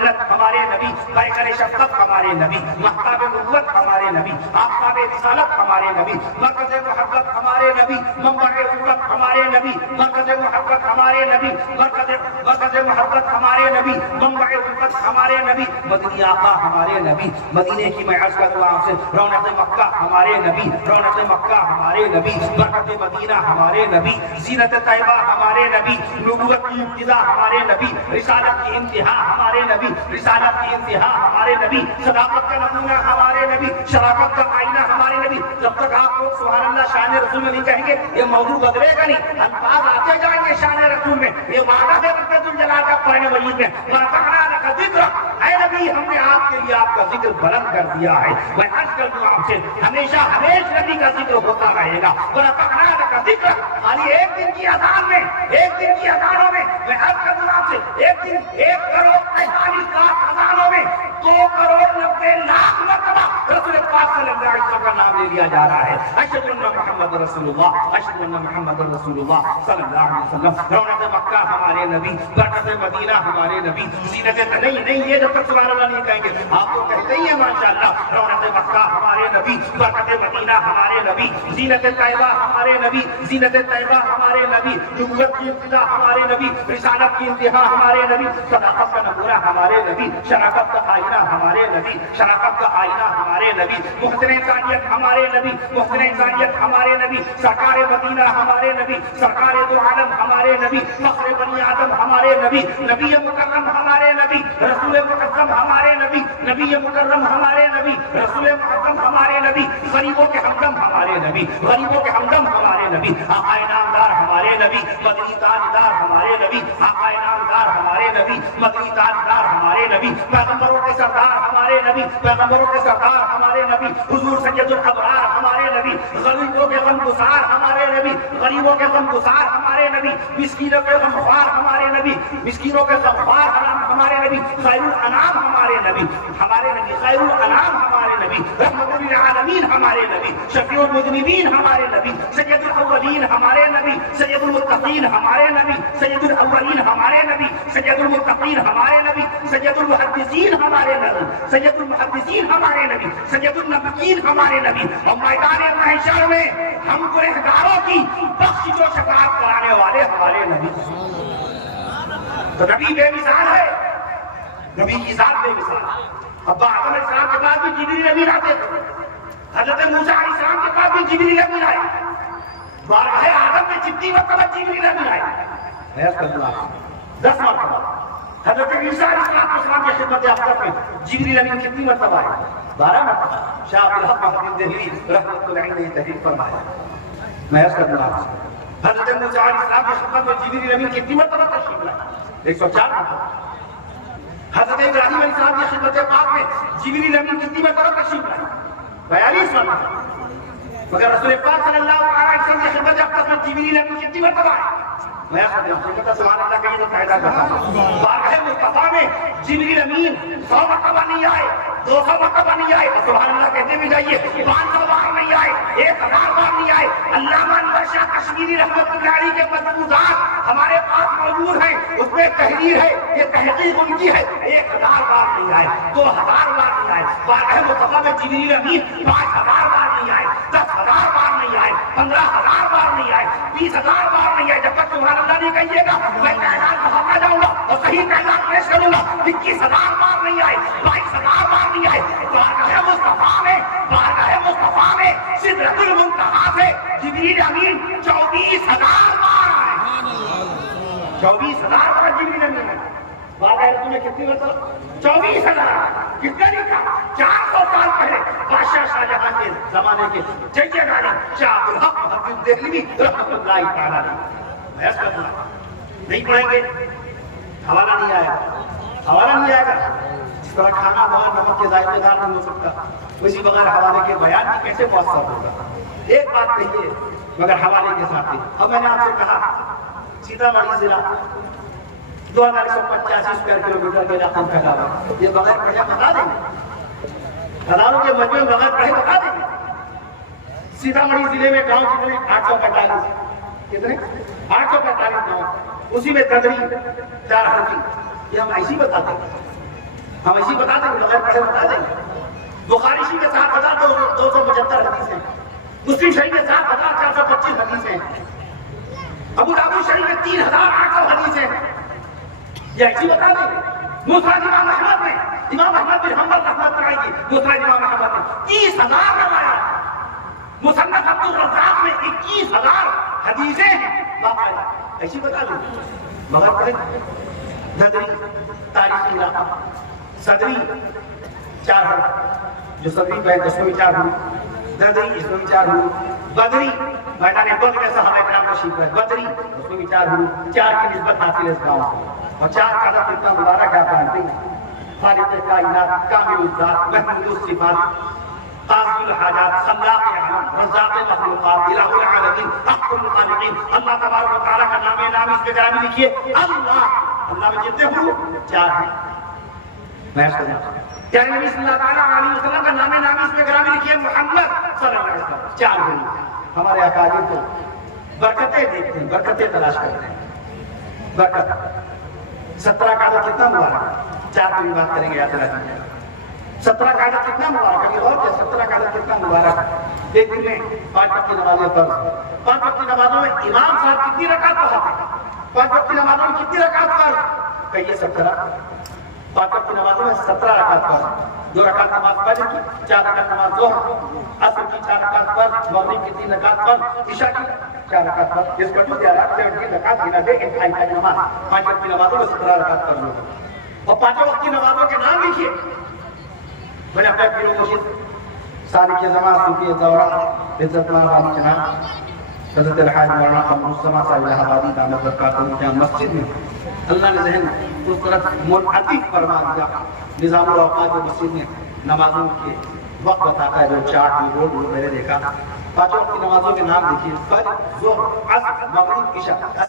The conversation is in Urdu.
جنت ہمارے نبی، پیکر شفقت ہمارے نبی، مہتاب نبوت ہمارے نبی، آفتاب رسالت ہمارے نبی، مرکز محبت ہمارے نبی، منبع الفت ہمارے نبی، مرکز محبت ہمارے نبی، مرکز محبت ہمارے نبی، منبع الفت ہمارے نبی، مدنی آقا ہمارے نبی، مدینے کی میں عرض کروں آپ سے رونق مکہ ہمارے نبی، رونق مکہ ہمارے نبی، برکت مدینہ ہمارے نبی، زینت طیبہ ہمارے نبی، نبوت کی ابتدا ہمارے نبی، رسالت کی انتہا ہمارے نبی، رسالت کی انتہا ہمارے نبی، صداقت کا نمونہ ہمارے نبی، شرافت کا آئینہ ہمارے نبی. جب تک آپ لوگ سبحان اللہ شان رسول میں نہیں کہیں گے یہ موضوع بدلے گا نہیں، الفاظ آتے جائیں گے شان رسول میں. یہ وعدہ ہے رب الجلال کا قرآن مجید میں، وَرَفَعْنَا لَكَ ذِكْرَكَ، اے نبی ہم نے آپ کے لیے آپ کا ذکر بلند کر دیا ہے. میں عرض کر دوں آپ سے ہمیشہ نبی کا ذکر ہوتا رہے گا. وَرَفَعْنَا لَكَ ذِكْرَكَ، خالی ایک دن کی اذان میں، ایک دن کی اذانوں میں میں عرض کر دوں آپ سے ایک دن 1,45,00,000 اذانوں میں 2,90,00,000 مرتبہ رسول پاک صلی اللہ علیہ وسلم کا نام لے لیا جا رہا ہے. اشہد ان محمد رسول اللہ، اشہد ان محمد رسول اللہ صلی اللہ علیہ وسلم. رونق مکہ ہمارے نبی، برکت مدینہ ہمارے نبی، زینت نہیں یہ جب تک سبحان اللہ نہیں کہیں گے آپ تو کہتے ہی ہیں ماشاءاللہ. رونق مکہ ہمارے نبی، برکت مدینہ ہمارے نبی، زینت طیبہ ہمارے نبی، زینت طیبہ ہمارے نبی، نبوت کی ابتدا ہمارے نبی، رسالت کی انتہا ہمارے نبی، صداقت کا نمونہ ہمارے نبی، شرافت کا آئینہ ہمارے نبی، شرافت کا آئینہ ہمارے نبی، محسن انسانیت ہمارے نبی، محسن انسانیت ہمارے نبی، سرکار مدینہ ہمارے نبی، سرکار دو عالم ہمارے نبی، فخر بنی آدم ہمارے نبی، نبی مکرم ہمارے نبی، رسول مکرم ہمارے نبی، نبی مکرم ہمارے نبی، رسول مکرم ہمارے نبی، غریبوں کے ہمدم ہمارے نبی، غریبوں کے ہمدم ہمارے نبی، آقا انعامدار ہمارے نبی، مدنی تاجدار ہمارے نبی، آقا انعامدار ہمارے نبی، مدنی تاجدار ہمارے نبی، پیغمبروں کے سردار ہمارے نبی، پیغمبروں کے سردار ہمارے نبی، حضور سید الابرار ہمارے نبی، غریبوں کے غمگسار ہمارے نبی، غریبوں کے غمگسار ہمارے نبی، مسکینوں کے غمخوار ہمارے نبی، مسکینوں کے غمخوار ہمارے نبی، خیر الانام ہمارے نبی، ہمارے نبی خیر الانام ہمارے نبی، رحمت للعالمین ہمارے نبی، شفیع المذنبین ہمارے نبی، سید الاولین ہمارے نبی، سید المتقین ہمارے نبی، سید الاولین ہمارے نبی، سید المتقین ہمارے نبی، سید المحدثین ہمارے نبی، سید المحدثین ہمارے نبی، سید النبیین ہمارے نبی، اور میدان محشر میں ہم گنہگاروں کی بخشش و شفاعت کرانے والے ہمارے نبی. تو نبی بے مثال ہے، نبی کی ذات بے مثال ہے. ابا آدم علیہ السلام کے بعد بھی جبریل امین آتے تھے، حضرت موسیٰ علیہ السلام کے بعد بھی جبریل امین آئے، بارگاہ آدم میں جتنی مرتبہ جبریل امین آئے 10 مرتبہ. حضرت عیسیٰ علیہ السلام کی خدمت افضل میں جبریل امین کتنی مرتبہ آئے؟ 12 مرتبہ. شاہ عبدالحق محمد دہلوی رحمۃ اللہ علیہ نے تحریر فرمایا. میں عرض کروں آپ سے حضرت موسیٰ علیہ السلام کی خدمت میں جبریل امین کتنی مرتبہ تشریف لائے؟ 104 مرتبہ. حضرت ابراہیم علیہ السلام کی خدمت پاک میں جبریل امین کتنی مرتبہ تشریف لائے؟ 42 مرتبہ. مگر رسول پاک صلی اللہ علیہ وسلم کی خدمت افضل میں جبریل امین کتنی مرتبہ آئے؟ میں سبحان اللہ کہیں تو فائدہ کرتا ہوں. بارگاہ مصطفیٰ میں جبریل امین 100 مرتبہ نہیں آئے، 200 مرتبہ نہیں آئے، تو سبحان اللہ کہتے بھی جائیے. 500 بار نہیں آئے، 1000 بار نہیں آئے. علامہ انور شاہ کشمیری رحمۃ اللہ علیہ کے مذکورات ہمارے پاس موجود ہیں، اس میں تحریر ہے، یہ تحقیق ان کی ہے. 1000 بار نہیں آئے، 2000 بار نہیں آئے. بارگاہ مصطفیٰ میں جبریل امین 5000 بار نہیں آئے، 10,000 بار نہیں آئے، 15,000 بار نہیں آئے، 20,000 بار نہیں آئے. جب تک تمہارا اللہ نہیں کہیے گا میں کائنات بہاتا جاؤں گا اور صحیح کائنات پیش کروں گا. 21,000 بار نہیں آئے، 22,000 بار نہیں آئے. بارگاہ مصطفیٰ میں، بارگاہ مصطفیٰ میں سدرۃ المنتہا سے جبریل امین 24,000 بار آئے. 24,000 بار جبریل امین آئے. بارگاہ رسول میں کتنی مرتبہ؟ 24,000. کتنا نہیں تھا؟ 400 سال پہلے بادشاہ شاہجہاں کے زمانے کے جیجے راجہ شاہ عبدالحق محمد دہلوی رحمۃ اللہ تعالیٰ علیہ نہیں پڑھیں گے حوالہ نہیں آئے گا. حوالہ نہیں آئے گا. جس طرح کھانا بغیر نمک کے ذائقے دار نہیں ہو سکتا، اسی بغیر حوالے کے بیان کی کیسے مؤثر ہوگا؟ ایک بات کہیے مگر حوالے کے ساتھ. اب میں نے آپ سے کہا سیتامڑھی ضلع 2185 اسکوائر کلومیٹر کے علاقے میں پھیلا ہوا ہے. یہ بغیر پڑھے بتا دیں گے، ہزاروں کے مجموعے بغیر پڑھے بتا دیں گے. سیتامڑھی ضلع میں گاؤں کتنے؟ 845. کتنے؟ 845 گاؤں. اسی میں تدری 4 حرفی. یہ ہم ایسی بتاتے ہیں. ہم اسی بتا دیں گے، بغیر پڑھے بتا دیں گے۔ بخاری شریف کے 7,275 حدیث ہیں، مسلم شریف کے 7,425 حدیث ہیں، ابو داؤد شریف میں 3,800 حدیث ہیں۔ یہ ایسی بتا دیں گے۔ مسند امام احمد میں، امام احمد بن حنبل رحمۃ اللہ علیہ کی مسند امام احمد میں 30,000 روایات، مصنف عبد الرزاق میں 21,000 حدیثیں ہیں باقاعدہ، ایسی بتا دیں گے مگر پڑھیں۔ صدری تاریخی علاقہ، صدری 4 حرف، جو صدری پہ 10 میں 4 حروف، صدری اس میں 4 حروف، بدری میدان بدر میں صحابہ کرام تشریف ہے، بدری اس میں 4 حروف، 4 کی نسبت حاصل ہے اس گاؤں کو، اور 4 کا لفظ اتنا مبارک آپ جانتے ہیں، خالق کائنات، کامل الذات، محمود الصفات، قاضی الحاجات، خلاق اعلام، رزاق المخلوقات، الہ العالمین، حق الخالقین، اللہ تبارک و تعالیٰ کا نام اس کے گرامی لکھیے اللہ میں جتنے حروف 4 ہیں۔ میں آپ کو جانتا ہوں یعنی نبی صلی اللہ علیہ وسلم کا نام اس میں گرامی لکھیے محمد صلی اللہ علیہ وسلم، 4 حروف۔ ہمارے اکابر تو برکتیں دیکھتے ہیں، برکتیں تلاش کرتے ہیں، برکت 17 کا عدد کتنا مبارک ہے، 4 کی بات کریں گے یاد رکھیں۔ 17 کا عدد کتنا مبارک ہے، اور کیا 17 کا عدد کتنا مبارک ہے۔ ایک دن میں 5 وقت کی نمازیں فرض، 5 وقت کی نمازوں میں امام صاحب کتنی رکعت پڑھاتے ہیں، 5 وقت کی نمازوں میں کتنی رکعت فرض، کہیے 17۔ 5 وقت کی نمازوں میں 17 رکعت فرض، 2 رکعت نماز فجر کی، 4 رکعت نماز ظہر، عصر کی 4 رکعت فرض، مغرب کی 3 رکعت فرض، عشاء کی 4 رکعت فرض، اس کو جو 70 رکعت گنا دے انتہائی کی نماز، 5 وقت کی نمازوں میں 17 رکعت فرض ہوگا۔ اور 5 وقت کی نمازوں کے نام لکھیے، میں نے اپنے پیروں مرشد سالک زمان صوفی دورہ عزت مآب جناب حضرت الحاج مولانا قمر السماء صاحب الہ آبادی دامت برکاتہ کے مسجد میں اللہ نے ذہن اس طرف منعطف فرما دیا، نظام الاوقات و مسجد میں نمازوں کے وقت بتاتا ہے، جو چارٹ میں روڈ میں نے دیکھا 5 وقت کی نمازوں کے نام دیکھیے، فجر، ظہر، عصر، مغرب، عشاء۔